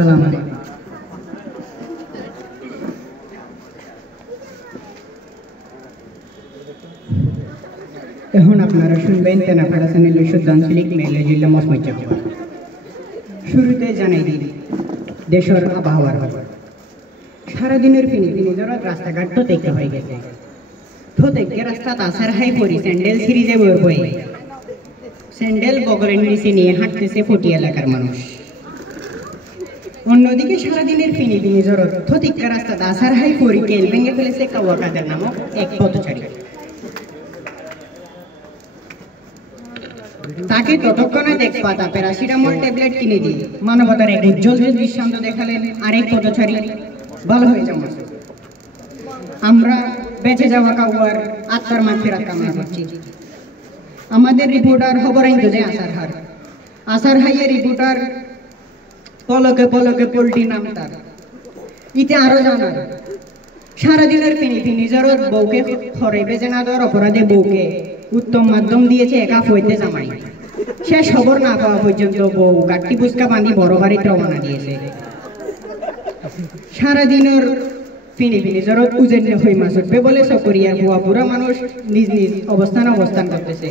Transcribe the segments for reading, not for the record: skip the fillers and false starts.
সালাম আলাইকুম। এখন আপনারা শুনবেন তেনাফাড়া চ্যানেলের শ্রদ্ধাঞ্জলি মেলে জিল্লা মসমত। শুরুতে জানাই দিই দেশের আবহাওয়ার খবর। সারাদিনের ফিনি জড়ত রাস্তাঘাট তো দেখতে হয়ে গেছে। তো দেখে রাস্তা তাসার হাই পরি স্যান্ডেল সিরিজে বয়ে স্যান্ডেল বগলের নিচে নিয়ে হাঁটতেছে ফটি এলাকার মানুষ। অন্যদিকে সারাদিনের ফিনি জড়ত থতিকা রাস্তা দাসার হাই পরি কেল ভেঙে ফেলেছে কাওয়াকাদের নামক এক পথচারী। তাকে ততক্ষণে দেখবা তা প্যারাসিটামল ট্যাবলেট কিনে দিয়ে মানবতার এক উজ্জ্বল দৃষ্টান্ত দেখালেন আরেক পথচারী। ভালো হয়ে যাও, আমরা বেঁচে যাওয়া কাউয়ার আত্মার মাগফিরাত কামনা করছি। আমাদের রিপোর্টার খবর আইন যে আসার হাইয়ের রিপোর্টার পলকে পলকে পোল্ট্রি নাম তার। ইতে আরো জানার সারাদিনের ফিনি জড়ত বউকে খরে বেজে না দেওয়ার অপরাধে বউকে উত্তম মাধ্যম দিয়েছে একা ফইতে জামাই। শেষ খবর না পাওয়া পর্যন্ত বউ গাট্টি পুচকা বাঁধি বড় বাড়িতে রওনা দিয়েছে। সারাদিনের ফিনি জড়ত উজেন্যে হই মাছ উঠবে বলে সকরিয়ার বুয়া বুড়া মানুষ নিজ নিজ অবস্থান করতেছে।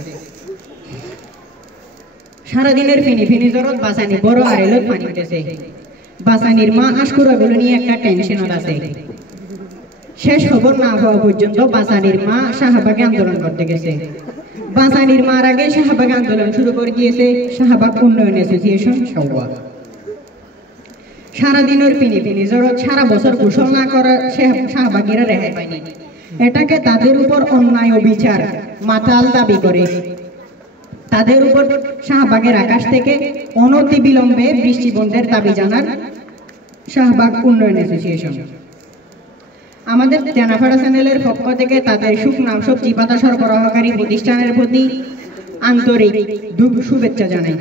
সারাদিনের ফিনি জড়ত বাসানি বড় আরেলত পানি উঠেছে। বাসানির মা আশকুরাগুলো নিয়ে একটা টেনশনত আছে। শেষ খবর না হওয়া পর্যন্ত বাসানির মা শাহবাগে আন্দোলন করতে গেছে। বাসানির মার আগে শাহবাগে আন্দোলন শুরু করে দিয়েছে শাহবাগ উন্নয়ন অ্যাসোসিয়েশন সৌবা। সারাদিনের ফিনি জড়ত সারা বছর গোসল না করার শাহবাগীরা রেহাই পায়নি। এটাকে তাদের উপর অন্যায় অবিচার মাতাল দাবি করে তাদের উপর শাহবাগের আকাশ থেকে অনতি বিলম্বে বৃষ্টি বন্ধের দাবি জানার শাহবাগ উন্নয়ন অ্যাসোসিয়েশন। আমাদের তেনাফাড়া চ্যানেলের পক্ষ থেকে তাদের শুকনা সবজি পাতা সরবরাহকারী প্রতিষ্ঠানের প্রতি আন্তরিক শুভেচ্ছা জানাই।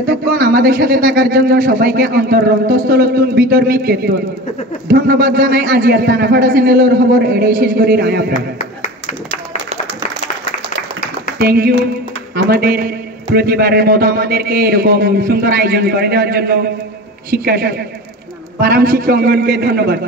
এতক্ষণ আমাদের সাথে থাকার জন্য সবাইকে অন্তরস্থলতুন বিতর্মিক কেতন ধন্যবাদ জানাই। আজিয়ার তেনাফাড়া চ্যানেলের খবর এটাই শেষ করি রায়াপ্রা। থ্যাংক ইউ আমাদের প্রতিবারের মতো আমাদেরকে এরকম সুন্দর আয়োজন করে দেওয়ার জন্য পারাম শিক্ষা অঙ্গনকে ধন্যবাদ।